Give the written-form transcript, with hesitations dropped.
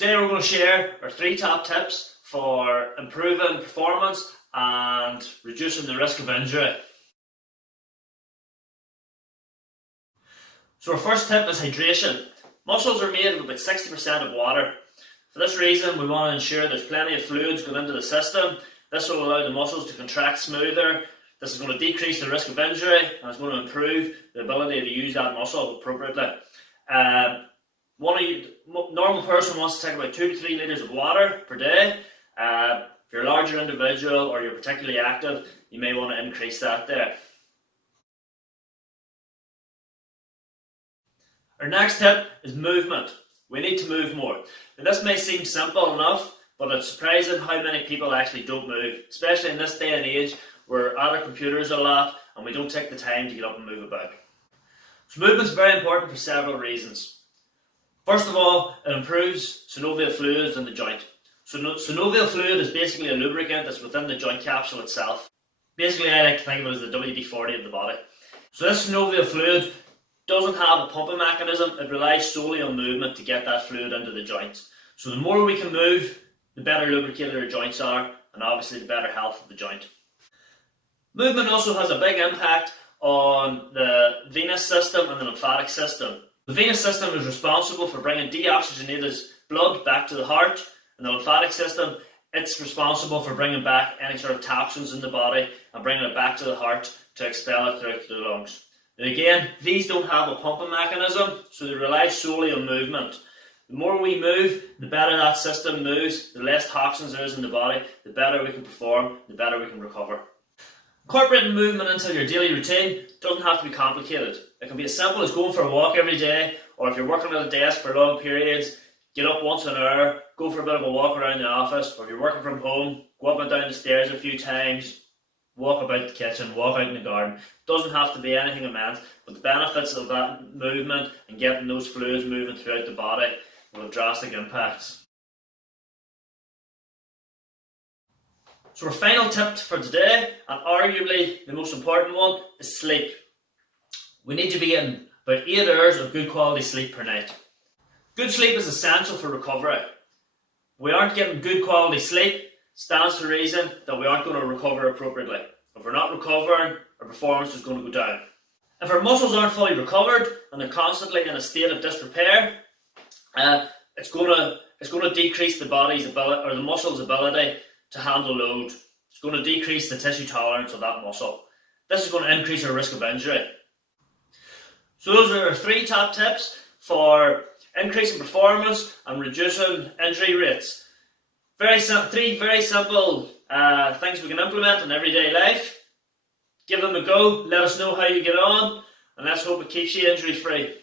Today we're going to share our 3 top tips for improving performance and reducing the risk of injury. So our first tip is hydration. Muscles are made of about 60% of water. For this reason, we want to ensure there's plenty of fluids going into the system. This will allow the muscles to contract smoother. This is going to decrease the risk of injury and it's going to improve the ability to use that muscle appropriately. Normal person wants to take about 2 to 3 litres of water per day. If you're a larger individual or you're particularly active, you may want to increase that there. Our next tip is movement. We need to move more. Now, this may seem simple enough, but it's surprising how many people actually don't move, especially in this day and age. We're at our computers a lot and we don't take the time to get up and move about. So movement is very important for several reasons. First of all, it improves synovial fluids in the joint. Synovial fluid is basically a lubricant that's within the joint capsule itself. Basically, I like to think of it as the WD-40 of the body. So this synovial fluid doesn't have a pumping mechanism. It relies solely on movement to get that fluid into the joints. So the more we can move, the better lubricated our joints are, and obviously the better health of the joint. Movement also has a big impact on the venous system and the lymphatic system. The venous system is responsible for bringing deoxygenated blood back to the heart, and the lymphatic system, it's responsible for bringing back any sort of toxins in the body and bringing it back to the heart to expel it through the lungs. And again, these don't have a pumping mechanism, so they rely solely on movement. The more we move, the better that system moves, the less toxins there is in the body, the better we can perform, the better we can recover. Incorporating movement into your daily routine doesn't have to be complicated. It can be as simple as going for a walk every day, or if you're working at a desk for long periods, get up once an hour, go for a bit of a walk around the office, or if you're working from home, go up and down the stairs a few times, walk about the kitchen, walk out in the garden. It doesn't have to be anything immense, but the benefits of that movement and getting those fluids moving throughout the body will have drastic impacts. So our final tip for today, and arguably the most important one, is sleep. We need to be getting about 8 hours of good quality sleep per night. Good sleep is essential for recovery. If we aren't getting good quality sleep, stands to reason that we aren't going to recover appropriately. If we're not recovering, our performance is going to go down. If our muscles aren't fully recovered and they're constantly in a state of disrepair, it's going to decrease the body's ability or the muscle's ability to handle load. It's going to decrease the tissue tolerance of that muscle. This is going to increase our risk of injury. So those are our 3 top tips for increasing performance and reducing injury rates. 3 very simple things we can implement in everyday life. Give them a go, let us know how you get on, and let's hope it keeps you injury free.